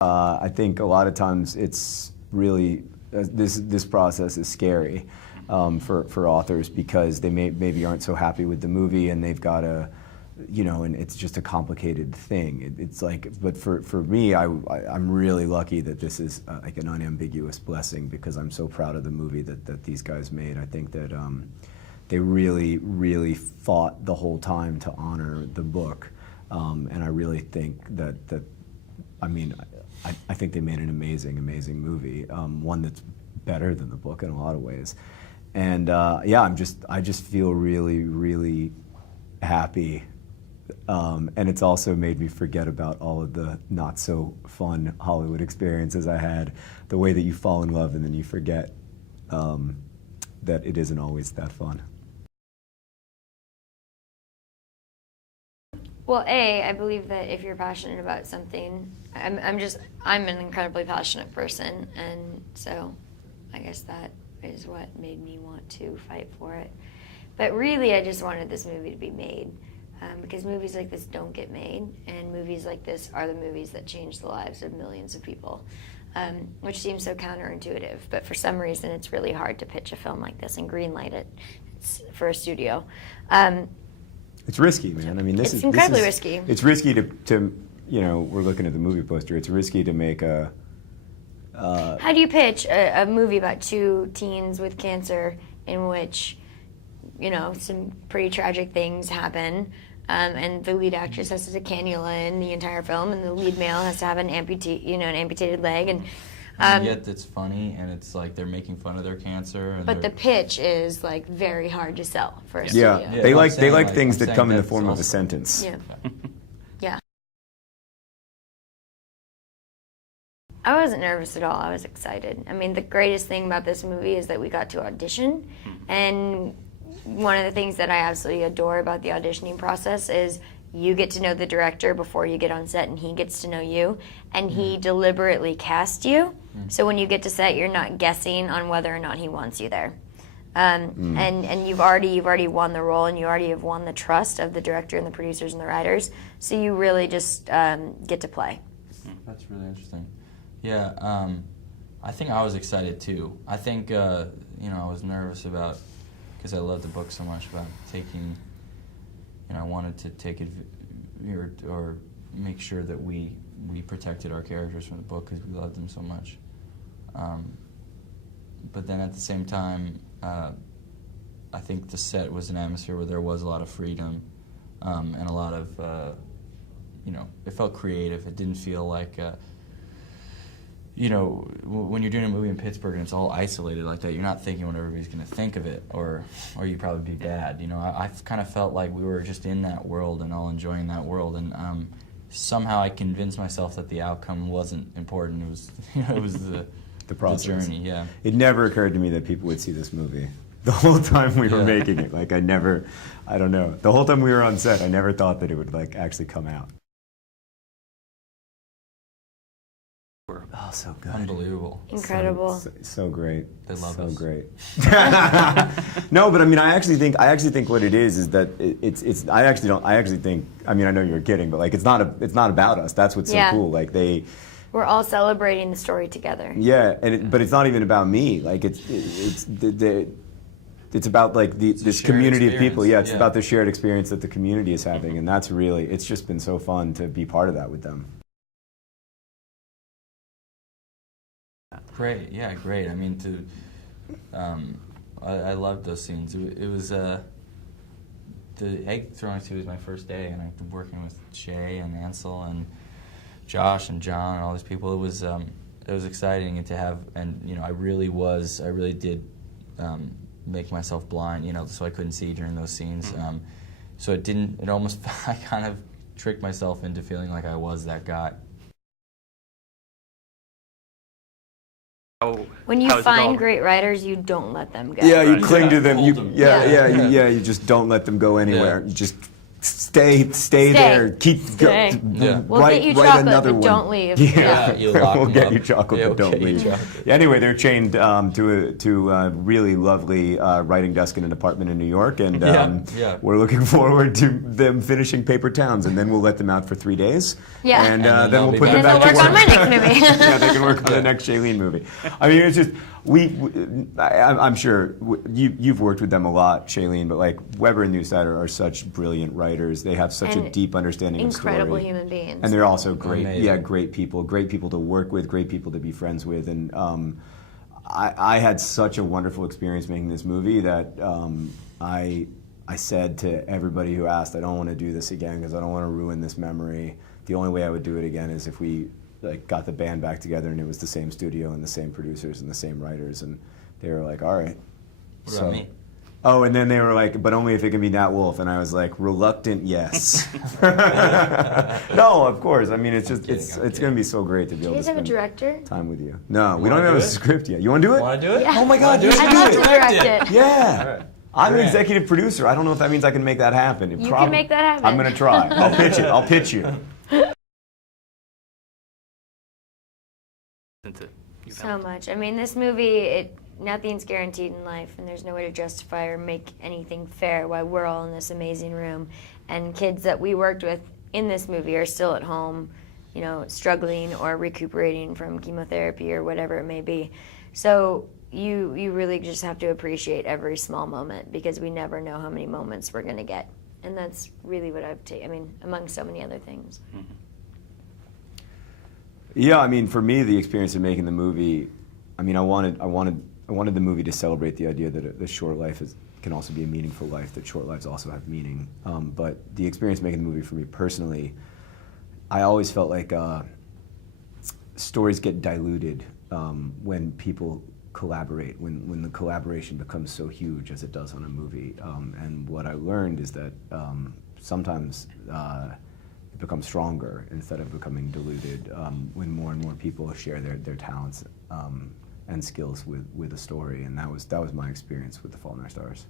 I think a lot of times it's really, this process is scary for authors because they maybe aren't so happy with the movie and they've got to, you know, and it's just a complicated thing. It's like, but for me, I'm really lucky that this is like an unambiguous blessing because I'm so proud of the movie that these guys made. I think that they really, really fought the whole time to honor the book. And I really think that I mean, I think they made an amazing, amazing movie, one that's better than the book in a lot of ways. And yeah, I just feel really, really happy. And it's also made me forget about all of the not so fun Hollywood experiences I had, the way that you fall in love and then you forget that it isn't always that fun. Well, I believe that if you're passionate about something, I'm an incredibly passionate person, and so I guess that is what made me want to fight for it. But really, I just wanted this movie to be made, because movies like this don't get made, and movies like this are the movies that change the lives of millions of people, which seems so counterintuitive, but for some reason it's really hard to pitch a film like this and greenlight it for a studio. It's risky, man. I mean, it's incredibly risky. It's risky to, you know, we're looking at the movie poster. It's risky to make a. How do you pitch a movie about two teens with cancer in which, you know, some pretty tragic things happen, and the lead actress has to take cannula in the entire film, and the lead male has to have an amputated leg, and yet it's funny, and it's like they're making fun of their cancer. And but the pitch is like very hard to sell for a studio. Yeah, they like things that come in the form of a sentence. Yeah, yeah. I wasn't nervous at all. I was excited. I mean, the greatest thing about this movie is that we got to audition, and one of the things that I absolutely adore about the auditioning process is you get to know the director before you get on set, and he gets to know you, and he deliberately cast you. So when you get to set, you're not guessing on whether or not he wants you there. And you've already won the role, and you already have won the trust of the director and the producers and the writers. So you really just get to play. That's really interesting. Yeah, I think I was excited too. I think you know, I was nervous about, because I love the book so much, about taking. You know, I wanted to take it or make sure that we protected our characters from the book because we loved them so much. But then at the same time, I think the set was an atmosphere where there was a lot of freedom and a lot of, you know, it felt creative. It didn't feel like, you know, when you're doing a movie in Pittsburgh and it's all isolated like that, you're not thinking what everybody's going to think of it, or you'd probably be bad. You know, I kind of felt like we were just in that world and all enjoying that world, and somehow I convinced myself that the outcome wasn't important. It was, you know, it was the process. The journey. Yeah. It never occurred to me that people would see this movie. The whole time we were making it, like I don't know. The whole time we were on set, I never thought that it would like actually come out. Oh, so good. Unbelievable. Incredible. So great. They love so us. Great. No, but I mean, I actually think what it is that I actually think, I mean, I know you're kidding, but like it's not about us. That's what's so cool. Like we're all celebrating the story together. Yeah, and but it's not even about me. Like it's about like this community of people. Yeah, it's about the shared experience that the community is having, and that's really, it's just been so fun to be part of that with them. Great, yeah, great. I mean, I loved those scenes. It was the egg throwing was my first day, and I've been working with Shay and Ansel and Josh and John and all these people. It was exciting, and to have, and you know, I really did make myself blind, you know, so I couldn't see during those scenes. So it almost, I kind of tricked myself into feeling like I was that guy. When you find great writers, you don't let them go. Yeah, you cling to them. You Hold them. you just don't let them go anywhere. You just Stay there. Keep Stay. Yeah. We'll write, get you write chocolate, another but one. don't leave. Yeah, you'll lock we'll them get up. you chocolate, Yeah, but we'll don't get you leave. chocolate. Anyway, they're chained to a really lovely writing desk in an apartment in New York, and Yeah. we're looking forward to them finishing Paper Towns, and then we'll let them out for 3 days. Yeah. and then then we'll they'll put be them And back then to they'll work. work on my next movie. Yeah, they can work on the next Shailene movie. I mean, it's just I'm sure you've worked with them a lot, Shailene, but like Weber and Newsider are such brilliant writers. They have such a And deep understanding of incredible story. human beings. And they're also great, Amazing. great people to work with, great people to be friends with. And I had such a wonderful experience making this movie that I said to everybody who asked, I don't want to do this again because I don't want to ruin this memory. The only way I would do it again is if we got the band back together and it was the same studio and the same producers and the same writers. And they were like, all right. What about me? Oh, and then they were like, but only if it can be Nat Wolff. And I was like, reluctant, yes. No, of course. I mean, it's just, it's going to be so great to be Do you able to guys have a spend director? time with you. No, we don't wanna have do a it? script yet. You want to do it? Want to do it? Yeah. Oh my God, you should I'd do love it. to direct it. Yeah. All right. I'm an Grant. executive producer. I don't know if that means I can make that happen. You can make that happen. I'm going to try. I'll pitch it. I'll pitch you. So much. I mean, this movie, nothing's guaranteed in life, and there's no way to justify or make anything fair while we're all in this amazing room. And kids that we worked with in this movie are still at home, you know, struggling or recuperating from chemotherapy or whatever it may be. So you really just have to appreciate every small moment because we never know how many moments we're going to get. And that's really what I've taken, I mean, among so many other things. Mm-hmm. Yeah, I mean, for me, the experience of making the movie, I mean, I wanted the movie to celebrate the idea that a short life can also be a meaningful life, that short lives also have meaning. But the experience of making the movie for me personally, I always felt like stories get diluted when people collaborate, when the collaboration becomes so huge as it does on a movie. And what I learned is that sometimes it becomes stronger instead of becoming diluted when more and more people share their talents and skills with a story. And that was my experience with The Fault in Our Stars.